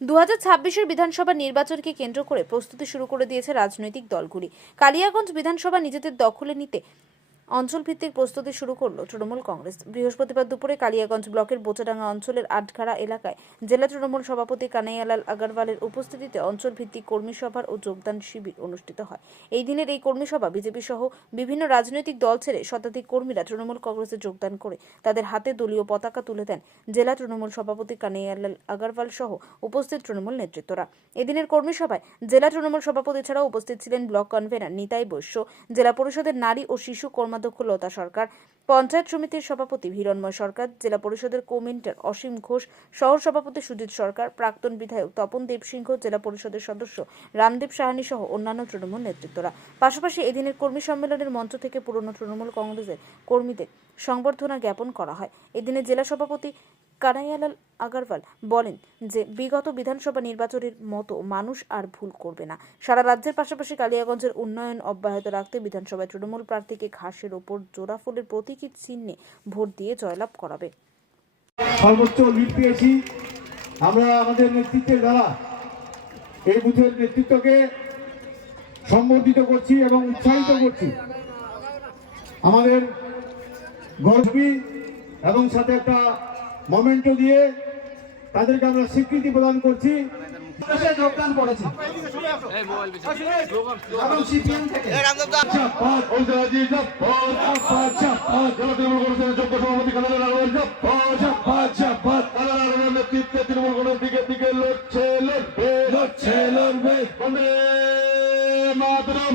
দু হাজার বিধানসভা নির্বাচনকে কেন্দ্র করে প্রস্তুতি শুরু করে দিয়েছে রাজনৈতিক দলগুলি। কালিয়াগঞ্জ বিধানসভা নিজেদের দখলে নিতে অঞ্চলভিত্তিক প্রস্তুতি শুরু করল তৃণমূল কংগ্রেস। বৃহস্পতিবার দুপুরে কালিয়াগঞ্জ ব্লকের বোচাডাঙ্গা অঞ্চলের আটঘাড়া এলাকায় জেলা তৃণমূল সভাপতি কানাইয়ালাল আগারওয়ালের উপস্থিতিতে অঞ্চলভিত্তিক কর্মী সভার ও যোগদান শিবির অনুষ্ঠিত হয়। এই দিনের এই কর্মী সভা বিজেপি সহ বিভিন্ন রাজনৈতিক দল ছেড়ে শতাধিক কর্মীরা তৃণমূল কংগ্রেসে যোগদান করে তাদের হাতে দলীয় পতাকা তুলে দেন জেলা তৃণমূল সভাপতি কানাইয়ালাল আগারওয়াল সহ উপস্থিত তৃণমূল নেতৃত্বরা। এদিনের কর্মী সভায় জেলা তৃণমূল সভাপতি ছাড়াও উপস্থিত ছিলেন ব্লক কনভেনার নিতাই বৈশ্য, জেলা পরিষদের নারী ও শিশু কর্মাধ্যক্ষ লতা সরকার। পঞ্চায়েত সমিতির সভাপতি হিরণময় সরকার, জেলা পরিষদের কোমেন্টার অসীম ঘোষ, শহর সভাপতি সুজিত সরকার, প্রাক্তন বিধায়ক তপন দেব সিংহ, জেলা পরিষদের সদস্য রামদেব সাহানি সহ অন্যান্য তৃণমূল নেতৃত্বরা। পাশাপাশি এদিনের কর্মী সম্মেলনের মঞ্চ থেকে পুরনো তৃণমূল কংগ্রেসের কর্মীদের সংবর্ধনা জ্ঞাপন করা হয়। এদিনে জেলা সভাপতি কানাইয়ালাল আগারওয়াল বলেন যে, বিগত বিধানসভা নির্বাচনের মতো মানুষ আর ভুল করবে না। সারা রাজ্যের পাশাপাশি কালিয়াগঞ্জের উন্নয়ন অব্যাহত রাখতে বিধানসভায় তৃণমূল প্রার্থীকে ঘাসের ওপর জোড়া ফুলের প্রতীকী চিহ্নে ভোট দিয়ে জয়লাভ করাবে। সর্বোচ্চ পেয়েছি। আমরা আমাদের নেতৃত্বের দ্বারা এই বুথের নেতৃত্বকে সম্বর্ধিত করছি এবং উৎসাহিত করছি। আমাদের গর্বী এবং সাথে একটা মোমেন্টো দিয়ে তাদেরকে আমরা স্বীকৃতি প্রদান করছি। দেশে যোগদান করেছে। এবং সিপিএম থেকে। নেতৃত্বে তৃণমূল কংগ্রেস দিকে দিকে লড়ছে লড়বে লড়ছে লড়বে বন্দে মাতরম